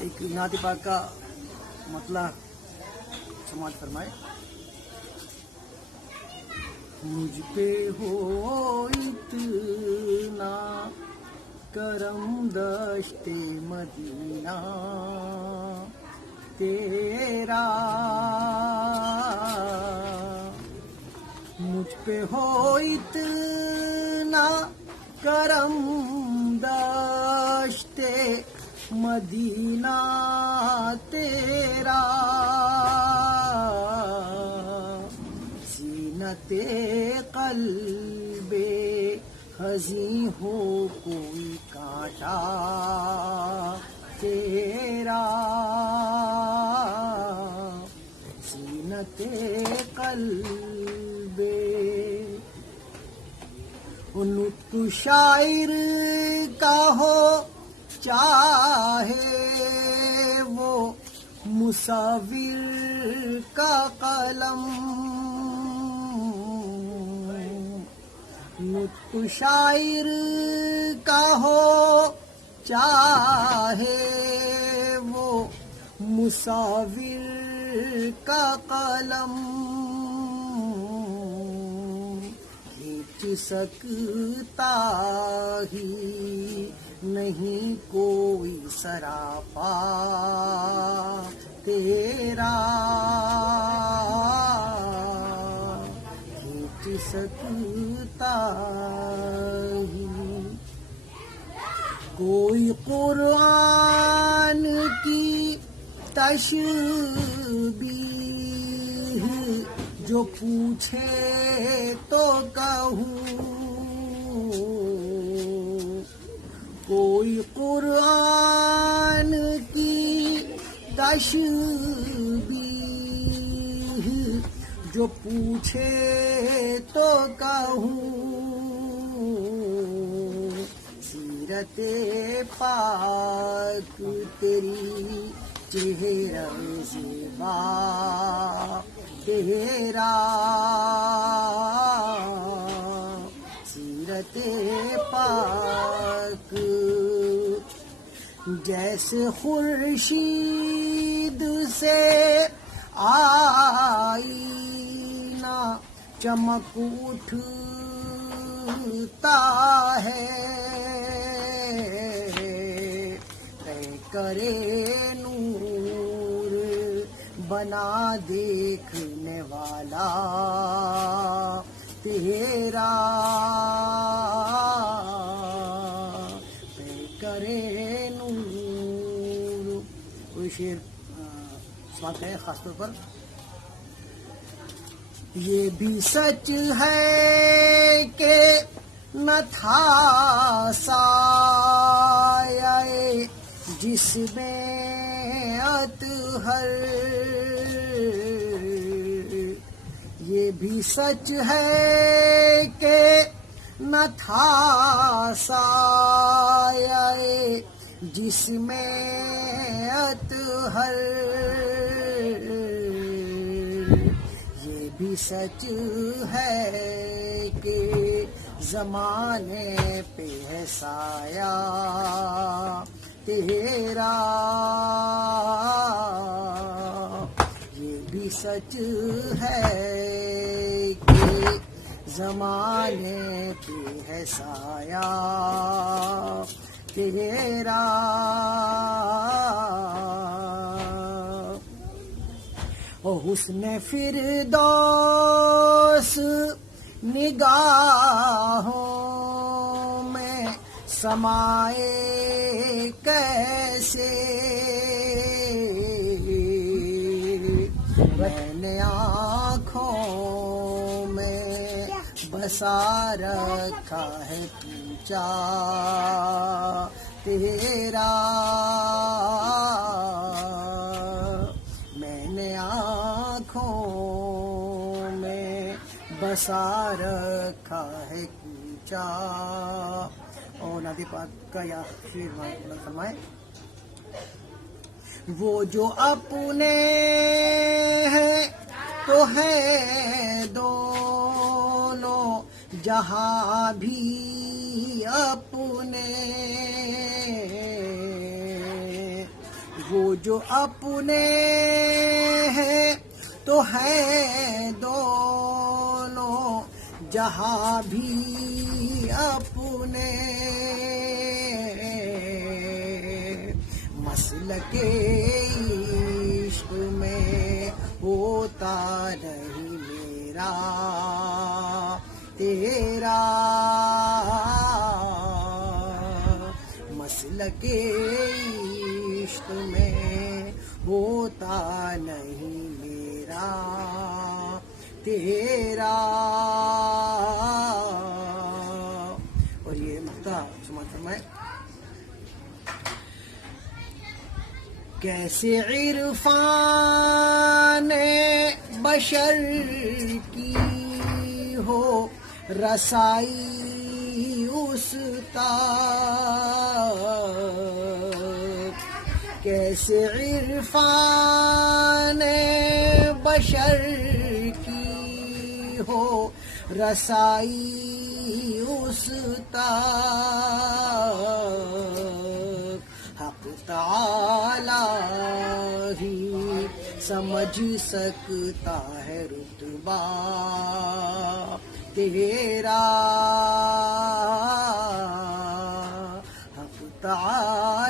ایک نعت پاک کا مطلع سماعت فرمائے. مجھ پہ ہو اتنا کرم دشت مدینہ تیرا، مجھ پہ ہو اتنا کرم دشت مدینہ تیرا، زینت قلب حزیں ہو کوئی کانٹا تیرا، زینت قلب نطق شاعر کا ہو چاہے وہ مصور کا قلم، نطق شاعر کا ہو چاہے وہ مصور کا قلم، کھینچ سکتا ہی نہیں کوئی سراپا تیرا، کھینچ سکتا ہی کوئی قرآن کی تشبیہ جو پوچھے تو کہوں، کوئی قرآن کی تشبیہ جو پوچھے تو کہوں، سیرت پاک تیری چہرہ زیبا تیرا، سیرت پاک جیسے خورشید سے آئینہ چمک اٹھتا ہے، طے کرے نور بنا دیکھنے والا تیرا، طے کرے نور. کوئی شعر سماعت ہے خاص طور پر. یہ بھی سچ ہے کہ نہ تھا سایہ جس میں اطہر، یہ بھی سچ ہے کہ نہ تھا سایہ جس میں اطہر، یہ بھی سچ ہے کہ زمانے پہ ہے سایہ تیرا، یہ بھی سچ ہے کہ زمانے پہ ہے سایہ تیرا، حسن فردوس نگاہوں میں سمائے کیسے، میں نے آنکھوں میں بسا رکھا ہے پوچھا تیرا، میں نے آنکھوں میں بسا رکھا ہے پوچھا. اور نعت پاک کا یا شعر فرمائے. وہ جو اپنے ہیں تو ہے دونوں جہاں بھی اپنے، وہ جو اپنے ہیں تو ہیں دونوں جہاں بھی اپنے، مسلک عشق میں ہوتا نہیں میرا تیرا، مسلک عشق میں ہوتا نہیں میرا تیرا۔ اور یہ مقطع سماعت فرمائے۔ کیسے عرفان بشر کی ہو رسائی اس تک، کیسے عرفان بشر کی ہو رسائی اس تک، حق تعالی ہی سمجھ سکتا ہے رتبہ تیرا، حق تعالی